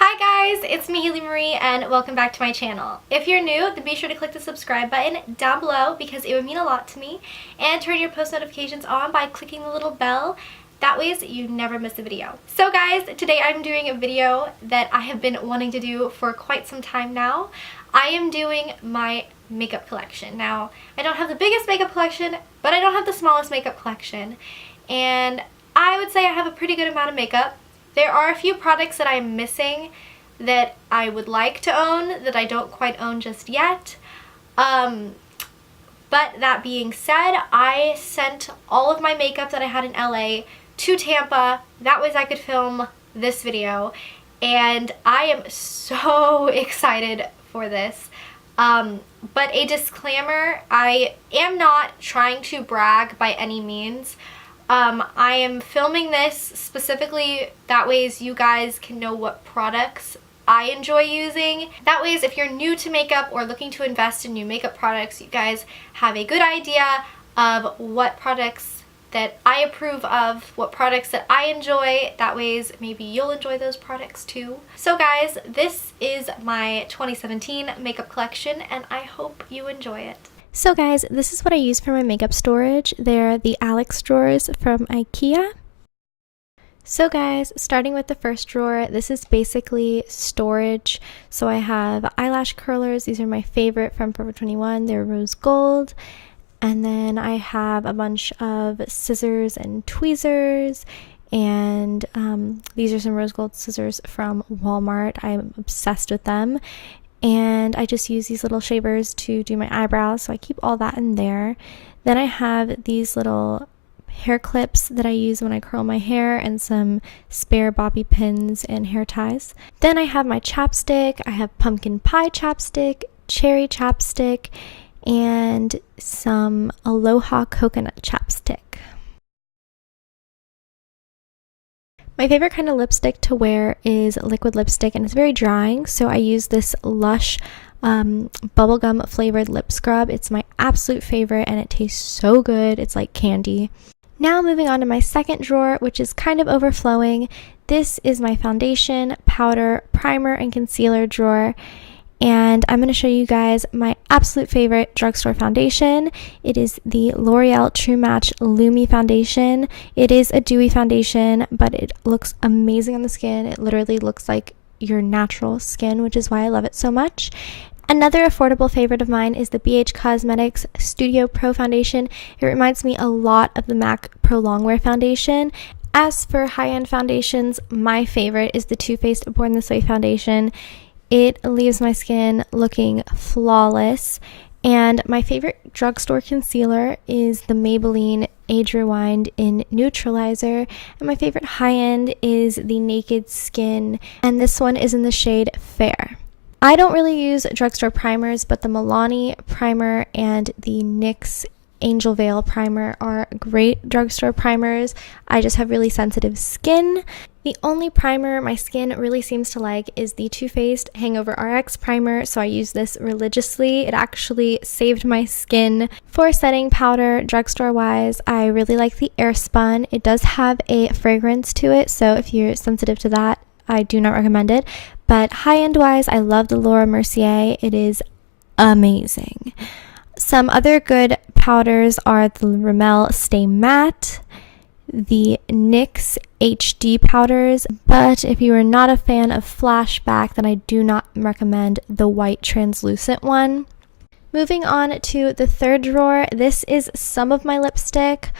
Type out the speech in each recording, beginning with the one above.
Hi guys, it's me Haley Marie and welcome back to my channel. If you're new, then be sure to click the subscribe button down below because it would mean a lot to me, and turn your post notifications on by clicking the little bell. That way you never miss a video. So guys, today I'm doing a video that I have been wanting to do for quite some time now. I am doing my makeup collection. Now, I don't have the biggest makeup collection, but I don't have the smallest makeup collection. And I would say I have a pretty good amount of makeup. There are a few products that I'm missing that I would like to own that I don't quite own just yet. But that being said, I sent all of my makeup that I had in LA to Tampa. That way I could film this video. And I am so excited for this. But a disclaimer, I am not trying to brag by any means. I am filming this specifically that way you guys can know what products I enjoy using. That way if you're new to makeup or looking to invest in new makeup products, you guys have a good idea of what products that I approve of, what products that I enjoy. That way maybe you'll enjoy those products too. So guys, this is my 2017 makeup collection and I hope you enjoy it. So guys, this is what I use for my makeup storage. They're the Alex drawers from IKEA. So guys, starting with the first drawer, this is basically storage. So I have eyelash curlers. These are my favorite from Forever 21. They're rose gold. And then I have a bunch of scissors and tweezers. And these are some rose gold scissors from Walmart. I'm obsessed with them. And I just use these little shavers to do my eyebrows, so I keep all that in there. Then I have these little hair clips that I use when I curl my hair, and some spare bobby pins and hair ties. Then I have my chapstick. I have pumpkin pie chapstick, cherry chapstick, and some Aloha coconut chapstick. My favorite kind of lipstick to wear is liquid lipstick, and it's very drying, so I use this Lush bubblegum flavored lip scrub. It's my absolute favorite and it tastes so good. It's like candy. Now moving on to my second drawer, which is kind of overflowing. This is my foundation, powder, primer, and concealer drawer. And I'm going to show you guys my absolute favorite drugstore foundation. It is the L'Oreal True Match Lumi Foundation. It is a dewy foundation, but it looks amazing on the skin. It literally looks like your natural skin, which is why I love it so much. Another affordable favorite of mine is the BH Cosmetics Studio Pro Foundation. It reminds me a lot of the MAC Pro Longwear Foundation. As for high-end foundations, my favorite is the Too Faced Born This Way Foundation. It leaves my skin looking flawless. And my favorite drugstore concealer is the Maybelline Age Rewind in Neutralizer. And my favorite high-end is the Naked Skin, and this one is in the shade Fair. I don't really use drugstore primers, but the Milani primer and the NYX Angel Veil primer are great drugstore primers. I just have really sensitive skin. The only primer my skin really seems to like is the Too Faced Hangover RX primer, so I use this religiously. It actually saved my skin. For setting powder, drugstore wise, I really like the Airspun. It does have a fragrance to it, so if you're sensitive to that, I do not recommend it. But high-end wise, I love the Laura Mercier. It is amazing. Some other good powders are the Rimmel Stay Matte, the NYX HD powders, but if you are not a fan of Flashback, then I do not recommend the white translucent one. Moving on to the third drawer, this is some of my lipstick.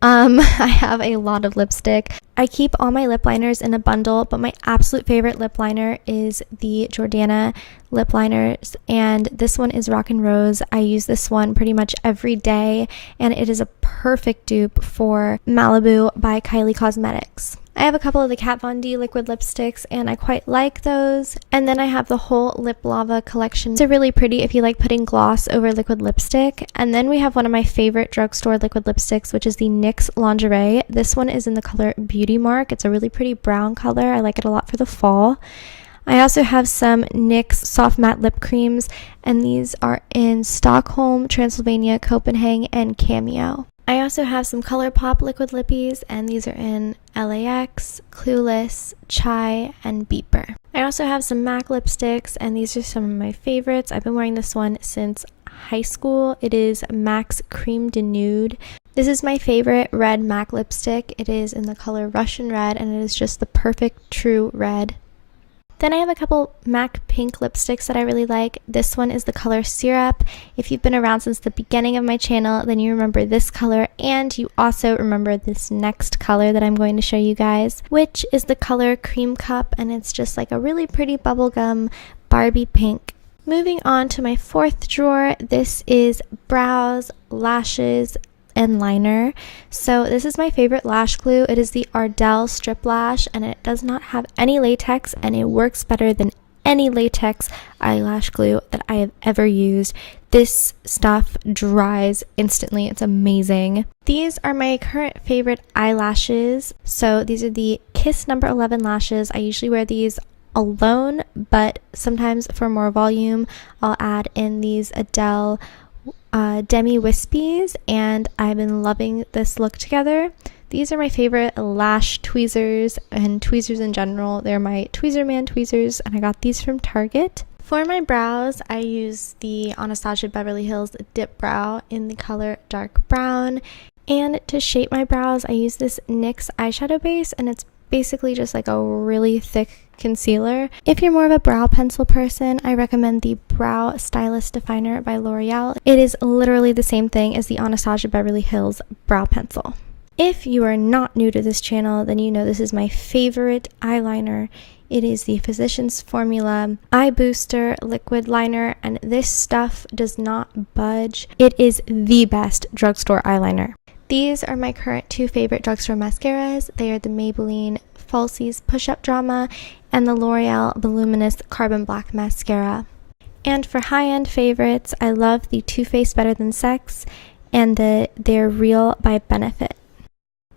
I have a lot of lipstick. I keep all my lip liners in a bundle, but my absolute favorite lip liner is the Jordana lip liners, and this one is Rock and Rose. I use this one pretty much every day, and it is a perfect dupe for Malibu by Kylie Cosmetics. I have a couple of the Kat Von D liquid lipsticks, and I quite like those. And then I have the whole Lip Lava collection. They're really pretty if you like putting gloss over liquid lipstick. And then we have one of my favorite drugstore liquid lipsticks, which is the NYX Lingerie. This one is in the color Beauty Mark. It's a really pretty brown color. I like it a lot for the fall. I also have some NYX soft matte lip creams, and these are in Stockholm, Transylvania, Copenhagen, and Cameo. I also have some ColourPop liquid lippies, and these are in LAX, Clueless, Chai, and Beeper. I also have some MAC lipsticks, and these are some of my favorites. I've been wearing this one since high school. It is MAC's Cream de Nude. This is my favorite red MAC lipstick. It is in the color Russian Red, and it is just the perfect true red. Then I have a couple MAC pink lipsticks that I really like. This one is the color Syrup. If you've been around since the beginning of my channel, then you remember this color, and you also remember this next color that I'm going to show you guys, which is the color Cream Cup, and it's just like a really pretty bubblegum Barbie pink. Moving on to my fourth drawer, this is brows, lashes, and liner. So this is my favorite lash glue. It is the Ardell Strip Lash, and it does not have any latex, and it works better than any latex eyelash glue that I have ever used. This stuff dries instantly. It's amazing. These are my current favorite eyelashes. So these are the Kiss number 11 lashes. I usually wear these alone, but sometimes for more volume, I'll add in these Adele Demi Wispies, and I've been loving this look together. These are my favorite lash tweezers and tweezers in general. They're my Tweezer Man tweezers, and I got these from Target. For my brows, I use the Anastasia Beverly Hills Dip Brow in the color Dark Brown. And to shape my brows, I use this NYX eyeshadow base, and it's basically just like a really thick concealer. If you're more of a brow pencil person, I recommend the Brow Stylist Definer by L'Oreal. It is literally the same thing as the Anastasia Beverly Hills brow pencil. If you are not new to this channel, then you know this is my favorite eyeliner. It is the Physicians Formula Eye Booster Liquid Liner, and this stuff does not budge. It is the best drugstore eyeliner. These are my current two favorite drugstore mascaras. They are the Maybelline Falsies Push-Up Drama and the L'Oreal Voluminous Carbon Black Mascara. And for high-end favorites, I love the Too Faced Better Than Sex and the They're Real by Benefit.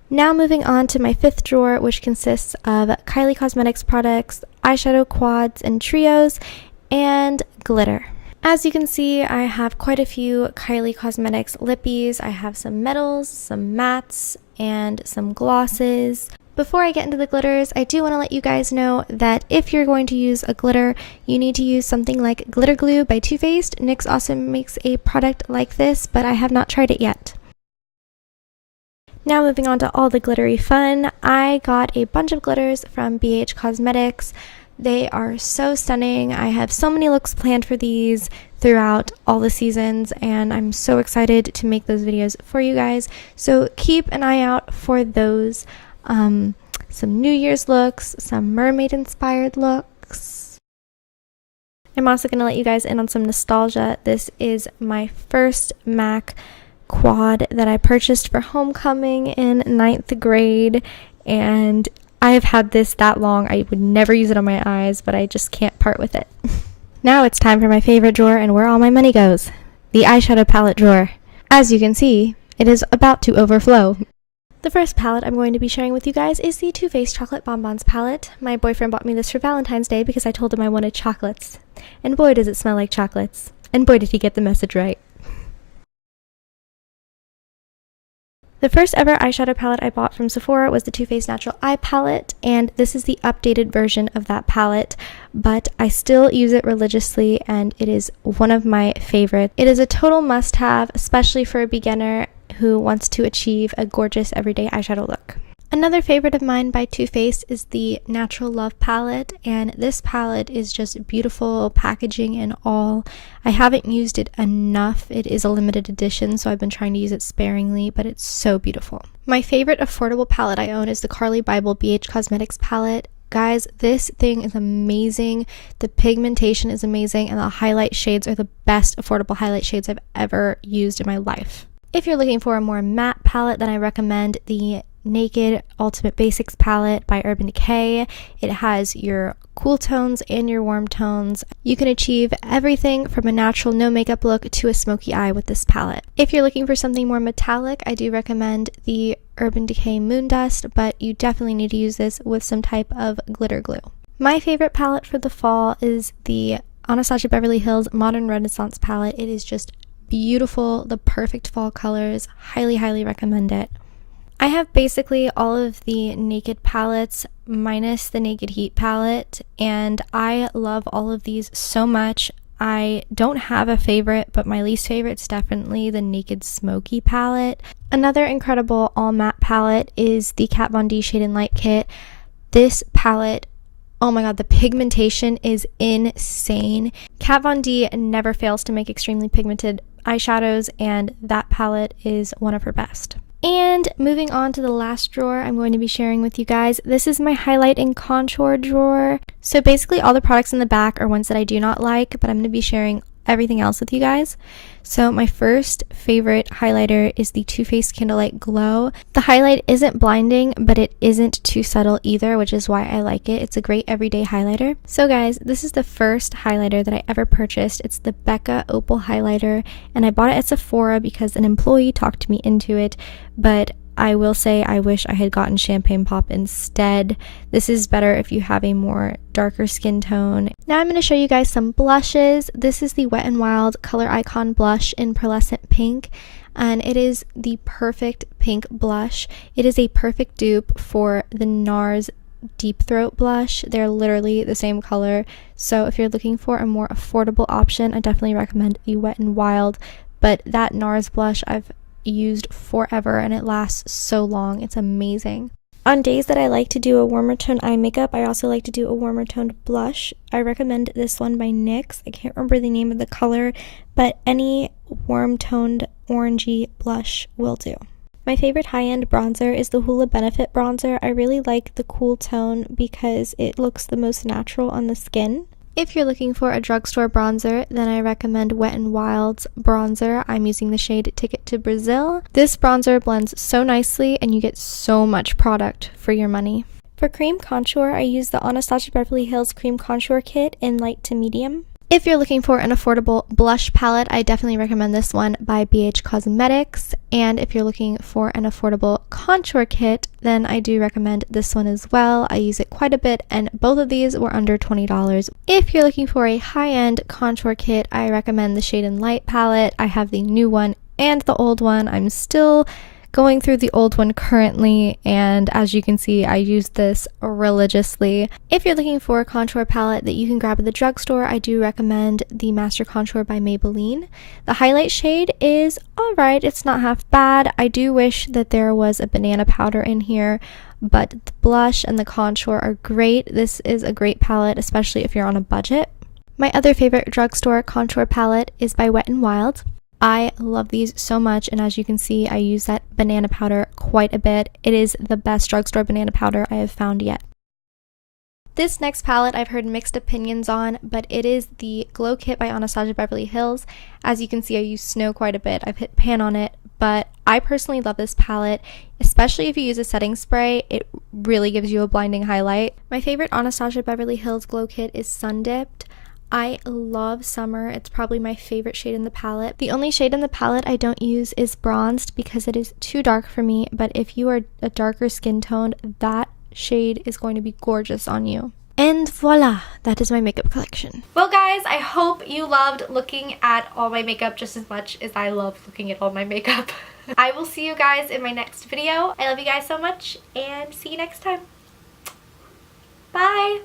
Now moving on to my fifth drawer, which consists of Kylie Cosmetics products, eyeshadow quads and trios, and glitter. As you can see, I have quite a few Kylie Cosmetics lippies. I have some metals, some mattes, and some glosses. Before I get into the glitters, I do want to let you guys know that if you're going to use a glitter, you need to use something like Glitter Glue by Too Faced. NYX also makes a product like this, but I have not tried it yet. Now moving on to all the glittery fun, I got a bunch of glitters from BH Cosmetics. They are so stunning. I have so many looks planned for these throughout all the seasons, and I'm so excited to make those videos for you guys. So keep an eye out for those. Some New Year's looks, some mermaid inspired looks. I'm also going to let you guys in on some nostalgia. This is my first MAC quad that I purchased for homecoming in 9th grade, and I have had this that long. I would never use it on my eyes, but I just can't part with it. Now it's time for my favorite drawer and where all my money goes, the eyeshadow palette drawer. As you can see, it is about to overflow. The first palette I'm going to be sharing with you guys is the Too Faced Chocolate Bonbons palette. My boyfriend bought me this for Valentine's Day because I told him I wanted chocolates. And boy does it smell like chocolates. And boy did he get the message right. The first ever eyeshadow palette I bought from Sephora was the Too Faced Natural Eye Palette, and this is the updated version of that palette, but I still use it religiously, and it is one of my favorites. It is a total must-have, especially for a beginner who wants to achieve a gorgeous everyday eyeshadow look. Another favorite of mine by Too Faced is the Natural Love palette, and this palette is just beautiful packaging and all. I haven't used it enough. It is a limited edition, so I've been trying to use it sparingly, but it's so beautiful. My favorite affordable palette I own is the Carly Bible BH Cosmetics palette. Guys, this thing is amazing. The pigmentation is amazing, and the highlight shades are the best affordable highlight shades I've ever used in my life. If you're looking for a more matte palette, then I recommend the Naked Ultimate Basics palette by Urban Decay. It has your cool tones and your warm tones. You can achieve everything from a natural no makeup look to a smoky eye with this palette. If you're looking for something more metallic, I do recommend the Urban Decay Moon Dust, but you definitely need to use this with some type of glitter glue. My favorite palette for the fall is the Anastasia Beverly Hills Modern Renaissance palette. It is just beautiful, the perfect fall colors. Highly recommend it. I have basically all of the Naked palettes minus the Naked Heat palette, and I love all of these so much. I don't have a favorite, but my least favorite is definitely the Naked Smoky palette. Another incredible all matte palette is the Kat Von D Shade and Light kit. This palette, oh my god, the pigmentation is insane. Kat Von D never fails to make extremely pigmented eyeshadows, and that palette is one of her best. And moving on to the last drawer I'm going to be sharing with you guys. This is my highlight and contour drawer. So basically all the products in the back are ones that I do not like, but I'm going to be sharing everything else with you guys. So my first favorite highlighter is the Too Faced Candlelight Glow. The highlight isn't blinding, but it isn't too subtle either, which is why I like it. It's a great everyday highlighter. So guys, this is the first highlighter that I ever purchased. It's the Becca Opal highlighter, and I bought it at Sephora because an employee talked me into it, but I will say I wish I had gotten Champagne Pop instead. This is better if you have a more darker skin tone. Now I'm going to show you guys some blushes. This is the Wet n Wild Color Icon blush in Pearlescent Pink, and it is the perfect pink blush. It is a perfect dupe for the NARS Deep Throat blush. They're literally the same color, so if you're looking for a more affordable option, I definitely recommend the Wet n Wild, but that NARS blush I've used forever and it lasts so long. It's amazing. On days that I like to do a warmer tone eye makeup, I also like to do a warmer toned blush. I recommend this one by NYX. I can't remember the name of the color, but any warm toned orangey blush will do. My favorite high-end bronzer is the Hoola Benefit bronzer. I really like the cool tone because it looks the most natural on the skin. If you're looking for a drugstore bronzer, then I recommend Wet n Wild's bronzer. I'm using the shade Ticket to Brazil. This bronzer blends so nicely and you get so much product for your money. For cream contour, I use the Anastasia Beverly Hills Cream Contour Kit in light to medium. If you're looking for an affordable blush palette, I definitely recommend this one by BH Cosmetics. And if you're looking for an affordable contour kit, then I do recommend this one as well. I use it quite a bit, and both of these were under $20. If you're looking for a high-end contour kit, I recommend the Shade and Light palette. I have the new one and the old one. I'm still going through the old one currently, and as you can see, I use this religiously. If you're looking for a contour palette that you can grab at the drugstore, I do recommend the Master Contour by Maybelline. The highlight shade is alright, it's not half bad. I do wish that there was a banana powder in here, but the blush and the contour are great. This is a great palette, especially if you're on a budget. My other favorite drugstore contour palette is by Wet n Wild. I love these so much, and as you can see, I use that banana powder quite a bit. It is the best drugstore banana powder I have found yet. This next palette I've heard mixed opinions on, but it is the Glow Kit by Anastasia Beverly Hills. As you can see, I use Snow quite a bit. I've hit pan on it, but I personally love this palette, especially if you use a setting spray. It really gives you a blinding highlight. My favorite Anastasia Beverly Hills Glow Kit is Sun Dipped. I love Summer. It's probably my favorite shade in the palette. The only shade in the palette I don't use is Bronzed because it is too dark for me, but if you are a darker skin tone, that shade is going to be gorgeous on you. And voila, that is my makeup collection. Well guys, I hope you loved looking at all my makeup just as much as I love looking at all my makeup. I will see you guys in my next video. I love you guys so much, and see you next time. Bye!